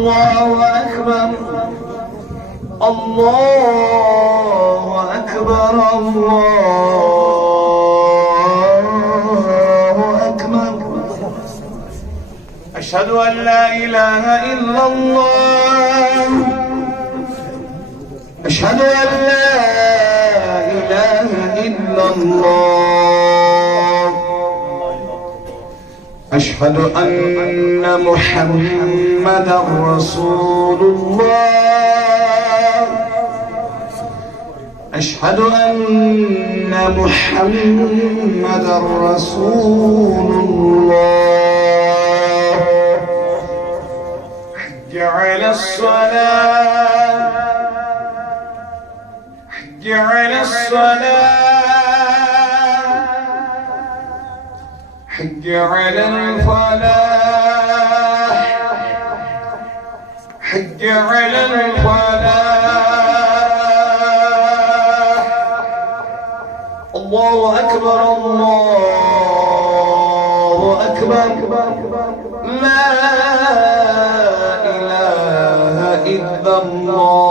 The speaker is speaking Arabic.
الله أكبر الله أكبر الله أكبر. أشهد أن لا إله إلا الله أشهد أن لا إله إلا الله أشهد أن محمدا رسول الله أشهد أن محمدا رسول الله. حي على الصلاة حي على الصلاة حي على الفلاح حي على الفلاح. الله أكبر الله أكبر لا إله إلا الله.